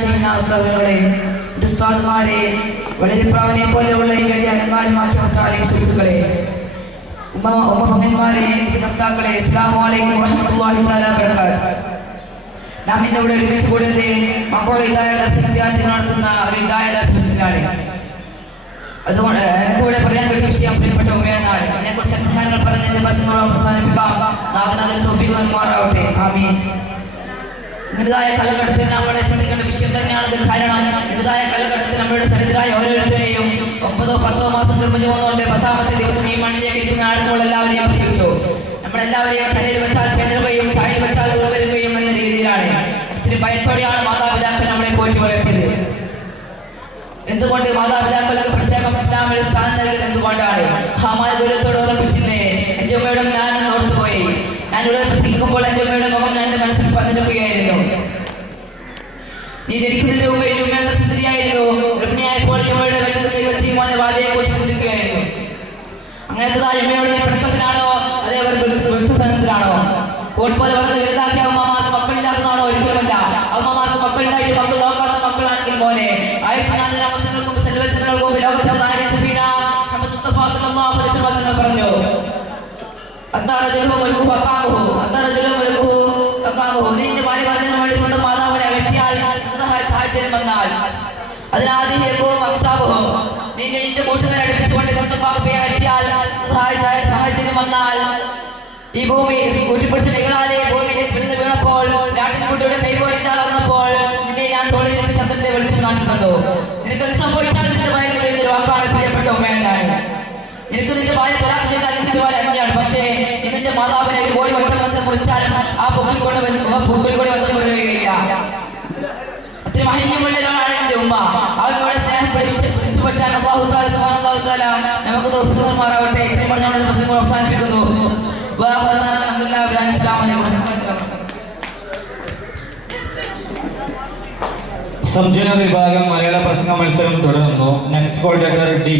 ഷഹീനാസ്തവങ്ങളെ ഉസ്താദ്മാരെ വളരെ പ്രാവിനെ പോലെയുള്ള വലിയ അലങ്കാരമാക്കിയ ഒത്താലെയും സുഹൃത്തുക്കളെ ഉമ്മ വബറകാത്ത് നാം ഇന്നിവിടെ ഒരുമിച്ച് കൂടിയത് മക്കോൾ ഹിദായത്ത് വിദ്യാർത്ഥികൾ നടത്തുന്ന ഒരു ഹിദായത്ത് ഫെസ്റ്റിലാണ് അതുകൊണ്ട് എനിക്ക് ഇവിടെ പറയാൻ കിട്ടിയ വിഷയം പ്രിയപ്പെട്ട ഉമ്മയെന്നാണ്. അതിനെ കുറിച്ച് പറഞ്ഞതിന്റെ പ്രസംഗം അവസാനിപ്പിക്കാം. നാഗനാഥൻ തോഫിക്ക് മാറാവട്ടെ ആമീൻ. ഇന്നതായ കാലഘട്ടത്തിൽ നമ്മളെ ചിന്തിക്കേണ്ട വിഷയം തന്നെയാണ് ഇത്. കാരണം ഇതായ കാലഘട്ടത്തിൽ നമ്മുടെ ചരിത്രമായ ഓരോരുത്തരെയും ഒമ്പതോ പത്തോ മാസം നിർമ്മിച്ചുകൊണ്ട് പത്താമത്തെ ദിവസം ഈ മണ്ണിലേക്ക് ഇരിക്കുന്ന ആളുകൾ എല്ലാവരെയും പ്രസവിച്ചു നമ്മളെല്ലാവരെയും തലയിൽ വെച്ചാൽ പെരുകയും താഴെ വെച്ചാൽ ഉയർവരുകയും എന്ന രീതിയിലാണ്. ഇത്തിരി ഭയത്തോടെയാണ് മാതാപിതാക്കൾ നമ്മളെ പോറ്റി വളർത്തിയത്. എന്തുകൊണ്ട് മാതാപിതാക്കൾക്ക് പ്രത്യേകം ഇസ്ലാമിൽ സ്ഥാനം നൽകുന്നത് എന്തുകൊണ്ടാണ്? ഹമാൽ ദൂരത്തോട് ഓർമ്മിച്ചില്ലേ എന്റെ ഉമ്മയുടെ ഞാൻ ഓർത്തുപോയി. ഞാൻ ഇവിടെ പ്രസംഗിക്കുമ്പോൾ എന്റെ ഉമ്മയുടെ മുഖം ഞാൻ എന്റെ മനസ്സിൽ പതിനെടുക്കുകയായിരുന്നു നീ ജനിക്കുന്നതിന്റെ മുമ്പ് എന്റെ ഉമ്മയുടെ സുന്ദരിയായിരുന്നു ഗർഭിണിയായപ്പോൾ യമ്മയുടെ വെള്ളത്തിൽ വെച്ച് മോനെ ഭാര്യയെ കുറിച്ച് ചിന്തിക്കുകയായിരുന്നു അങ്ങനത്തെ ഉമ്മയോട് നീ പിണക്കത്തിലാണോ അതേ അവർ വൃദ്ധസ്ഥാനത്തിലാണോ കോട്ട് പോലെ വളർന്ന് വലുതാക്കിയ അമ്മമാർക്ക് മക്കളില്ലാത്തതാണോ? ഒരിക്കലുമല്ല. അമ്മമാർക്ക് മക്കളുണ്ടായിട്ട് മക്കൾ നോക്കാത്ത മക്കളാണെങ്കിൽ പോലെ ആയിരത്തി നാനൂറ് വർഷങ്ങൾക്ക് മുമ്പ് സെൽവച്ചങ്ങൾക്ക് ലോകത്തിന്റെ നായക ഷഫീന മുഹമ്മദ് മുസ്തഫ സല്ലല്ലാഹു അലൈഹി വസല്ലം പറഞ്ഞു. അത്താറജുലു മൽക്കുഹു അഖാമുഹു അത്താറജുലു മൽക്കുഹു അഖാമുഹു നിന്റെ ഭാര്യ പറഞ്ഞതിന് വേണ്ടി സ്വന്തം മാതാവിനെ വെട്ടിയാൽ സാഹചര്യം വന്നാൽ അതിനാദ്യം അക്സാബുഹു നിന്റെ നിന്റെ കൂട്ടുകാരെ അടുപ്പിച്ചുകൊണ്ട് സ്വന്തം പാപ്പയെ അറ്റിയാൽ സാഹചര്യം വന്നാൽ ഈ ഭൂമി കൂട്ടിപ്പിടിച്ച കൈകളാലെ ഭൂമിയിലേക്ക് വിழுന്ന് വീണപ്പോൾ രാട്ടിൻകുട്ടിയുടെ കൈപോലില്ലാതെ വന്നപ്പോൾ നിന്നെ ഞാൻ തോളിലേക്ക് ചന്ദ്രന്റെ വെളിച്ചം കാണിച്ചു തന്നു. നിനക്ക് ഇത് സംഭവിച്ചാൽ നിന്റെ ഭയം ഒരു വാക്കാണ് പ്രിയപ്പെട്ട ഉമ്മയുണ്ടായി നിനക്ക് നിന്റെ ഭാര്യ നിന്റെ ഭാര്യ അന്യാണ്. പക്ഷേ നിന്റെ മാതാവിനെ ഒരു കോടി വട്ടം വന്ന് മുറിച്ചാലും ആ പൊക്കിൽ കൊണ്ട് പൊക്കിൽ കൂടി വന്ന് മുറിയുകയില്ല. അത്ര മഹിന്യമുള്ള ഒരാളാണ് എന്റെ ഉമ്മ. അവരുടെ സ്നേഹം പിടിച്ച് പിടിച്ചു പറ്റാൻ അള്ളാഹു താല സുബ്ഹാനഹു അല്ലാഹു താല നമുക്ക് തൗഫീഖ് മാറാവട്ടെ ഇത്രയും പറഞ്ഞുകൊണ്ട് പ്രസംഗം അവസാനിപ്പിക്കുന്നു. വാഹന അൽഹംദുലില്ലാഹി വലാ അസ്സലാമു അലൈക്കും സബ് ജൂനിയർ വിഭാഗം മലയാള പ്രസംഗ മത്സരം തുടരുന്നു നെക്സ്റ്റ് കോൾ ഡി